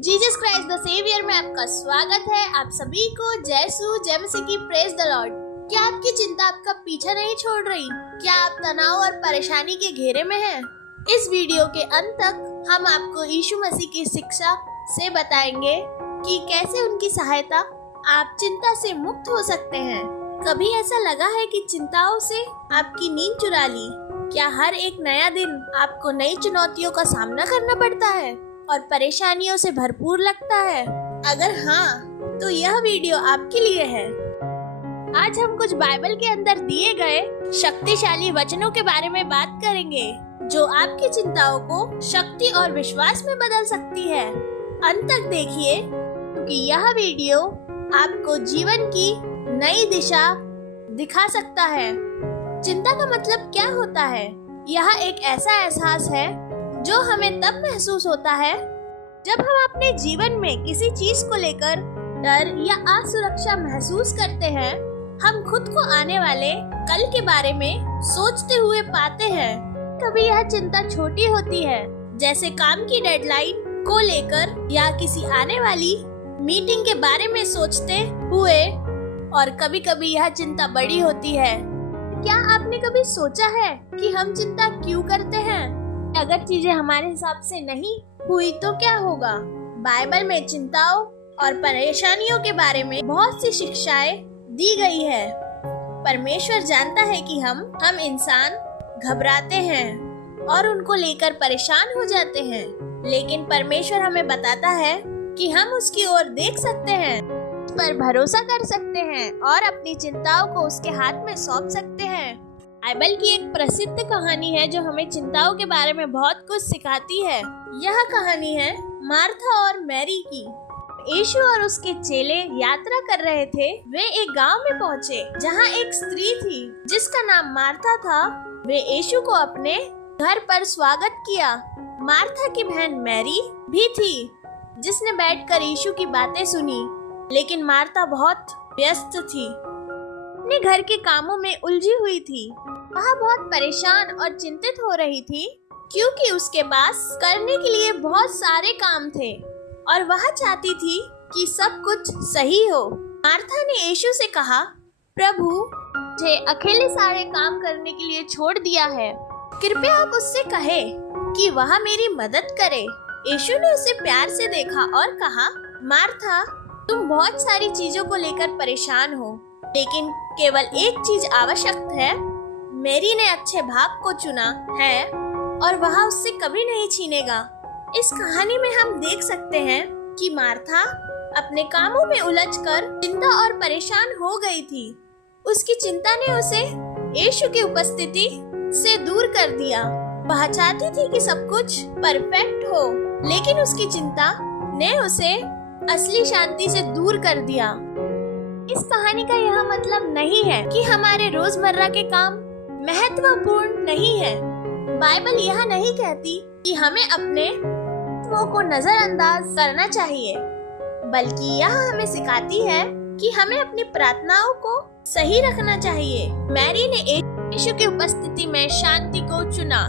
Jesus Christ the saviour में आपका स्वागत है। आप सभी को जय जय मसीह की प्रेज द लॉर्ड। क्या आपकी चिंता आपका पीछा नहीं छोड़ रही? क्या आप तनाव और परेशानी के घेरे में हैं? इस वीडियो के अंत तक हम आपको यीशु मसीह की शिक्षा से बताएंगे कि कैसे उनकी सहायता आप चिंता से मुक्त हो सकते हैं। कभी ऐसा लगा है कि चिंताओं से आपकी नींद चुरा ली? क्या हर एक नया दिन आपको नई चुनौतियों का सामना करना पड़ता है और परेशानियों से भरपूर लगता है? अगर हाँ, तो यह वीडियो आपके लिए है। आज हम कुछ बाइबल के अंदर दिए गए शक्तिशाली वचनों के बारे में बात करेंगे जो आपकी चिंताओं को शक्ति और विश्वास में बदल सकती है। अंत तक देखिए क्योंकि यह वीडियो आपको जीवन की नई दिशा दिखा सकता है। चिंता का मतलब क्या होता है? यह एक ऐसा एहसास है जो हमें तब महसूस होता है जब हम अपने जीवन में किसी चीज को लेकर डर या असुरक्षा महसूस करते हैं। हम खुद को आने वाले कल के बारे में सोचते हुए पाते हैं। कभी यह चिंता छोटी होती है, जैसे काम की डेडलाइन को लेकर या किसी आने वाली मीटिंग के बारे में सोचते हुए, और कभी कभी यह चिंता बड़ी होती है। क्या आपने कभी सोचा है कि हम चिंता क्यों करते हैं? अगर चीजें हमारे हिसाब से नहीं हुई तो क्या होगा? बाइबल में चिंताओं और परेशानियों के बारे में बहुत सी शिक्षाएं दी गई है। परमेश्वर जानता है कि हम इंसान घबराते हैं और उनको लेकर परेशान हो जाते हैं, लेकिन परमेश्वर हमें बताता है कि हम उसकी ओर देख सकते हैं, उस पर भरोसा कर सकते हैं और अपनी चिंताओं को उसके हाथ में सौंप सकते हैं। बाइबल की एक प्रसिद्ध कहानी है जो हमें चिंताओं के बारे में बहुत कुछ सिखाती है। यह कहानी है मार्था और मैरी की। यीशु और उसके चेले यात्रा कर रहे थे। वे एक गांव में पहुंचे जहां एक स्त्री थी जिसका नाम मार्था था। वे यीशु को अपने घर पर स्वागत किया। मार्था की बहन मैरी भी थी जिसने बैठकर यीशु की बातें सुनी, लेकिन मार्था बहुत व्यस्त थी, अपने घर के कामों में उलझी हुई थी। वह बहुत परेशान और चिंतित हो रही थी क्योंकि उसके पास करने के लिए बहुत सारे काम थे और वह चाहती थी कि सब कुछ सही हो। मार्था ने यीशु से कहा, प्रभु, मुझे अकेले सारे काम करने के लिए छोड़ दिया है। कृपया आप उससे कहें कि वह मेरी मदद करे। यीशु ने उसे प्यार से देखा और कहा, मार्था, तुम बहुत सारी चीजों को लेकर परेशान हो, लेकिन केवल एक चीज आवश्यक है। मैरी ने अच्छे भाग को चुना है और वह उससे कभी नहीं छीनेगा। इस कहानी में हम देख सकते हैं कि मार्था अपने कामों में उलझकर चिंता और परेशान हो गई थी। उसकी चिंता ने उसे यीशु की उपस्थिति से दूर कर दिया। वह चाहती थी कि सब कुछ परफेक्ट हो, लेकिन उसकी चिंता ने उसे असली शांति से दूर कर दिया। इस कहानी का यह मतलब नहीं है कि हमारे रोजमर्रा के काम महत्वपूर्ण नहीं है। बाइबल यह नहीं कहती कि हमें अपने महत्वों को नजरअंदाज करना चाहिए, बल्कि यह हमें सिखाती है कि हमें अपनी प्रार्थनाओं को सही रखना चाहिए। मैरी ने यीशु की उपस्थिति में शांति को चुना।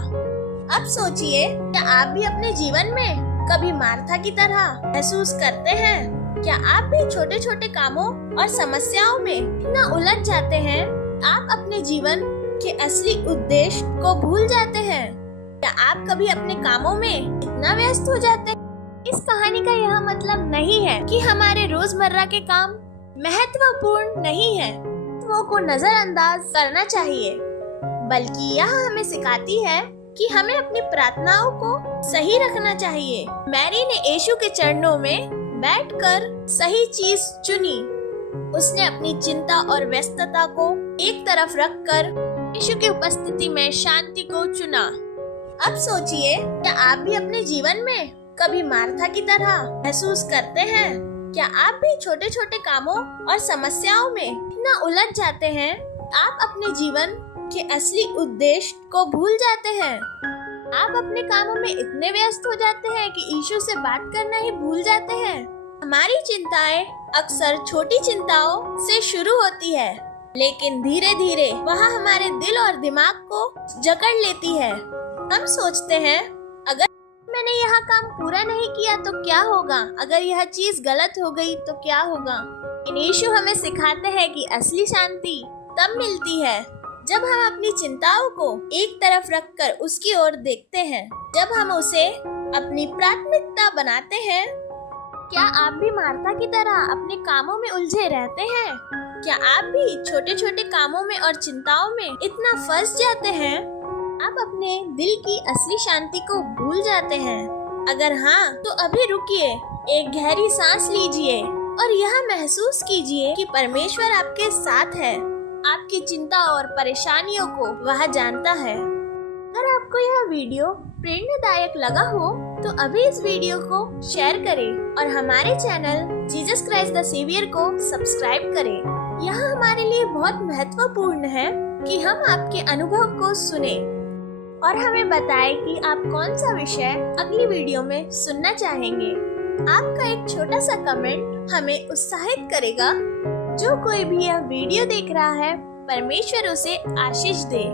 अब सोचिए, क्या आप भी अपने जीवन में कभी मार्था की तरह महसूस करते हैं? क्या आप भी छोटे छोटे कामों और समस्याओं में इतना उलझ जाते हैं आप अपने जीवन के असली उद्देश्य को भूल जाते हैं? क्या आप कभी अपने कामों में इतना व्यस्त हो जाते हैं? इस कहानी का यह मतलब नहीं है कि हमारे रोजमर्रा के काम महत्वपूर्ण नहीं है, वो को नजरअंदाज करना चाहिए, बल्कि यह हमें सिखाती है कि हमें अपनी प्रार्थनाओं को सही रखना चाहिए। मैरी ने यीशु के चरणों में बैठकर सही चीज चुनी। उसने अपनी चिंता और व्यस्तता को एक तरफ रखकर यीशु की उपस्थिति में शांति को चुना। अब सोचिए, क्या आप भी अपने जीवन में कभी मार्था की तरह महसूस करते हैं? क्या आप भी छोटे छोटे कामों और समस्याओं में इतना उलझ जाते हैं आप अपने जीवन के असली उद्देश्य को भूल जाते हैं? आप अपने कामों में इतने व्यस्त हो जाते हैं कि यीशु से बात करना ही भूल जाते हैं। हमारी चिंताएं अक्सर छोटी चिंताओं से शुरू होती है, लेकिन धीरे धीरे वह हमारे दिल और दिमाग को जकड़ लेती है। हम सोचते हैं, अगर मैं मैंने यह काम पूरा नहीं किया तो क्या होगा, अगर यह चीज गलत हो गई तो क्या होगा। यीशु हमें सिखाते हैं कि असली शांति तब मिलती है जब हम अपनी चिंताओं को एक तरफ रखकर उसकी ओर देखते हैं, जब हम उसे अपनी प्राथमिकता बनाते हैं। क्या आप भी मार्था की तरह अपने कामों में उलझे रहते हैं? क्या आप भी छोटे छोटे कामों में और चिंताओं में इतना फंस जाते हैं आप अपने दिल की असली शांति को भूल जाते हैं? अगर हाँ, तो अभी रुकिए, एक गहरी सांस लीजिए और यह महसूस कीजिए कि परमेश्वर आपके साथ है। आपकी चिंता और परेशानियों को वह जानता है। अगर आपको यह वीडियो प्रेरणादायक लगा हो तो अभी इस वीडियो को शेयर करें और हमारे channel Jesus Christ the saviour को सब्सक्राइब करें। यह हमारे लिए बहुत महत्वपूर्ण है कि हम आपके अनुभव को सुने और हमें बताएं कि आप कौन सा विषय अगली वीडियो में सुनना चाहेंगे। आपका एक छोटा सा कमेंट हमें उत्साहित करेगा। जो कोई भी यह वीडियो देख रहा है, परमेश्वर उसे आशीष दे।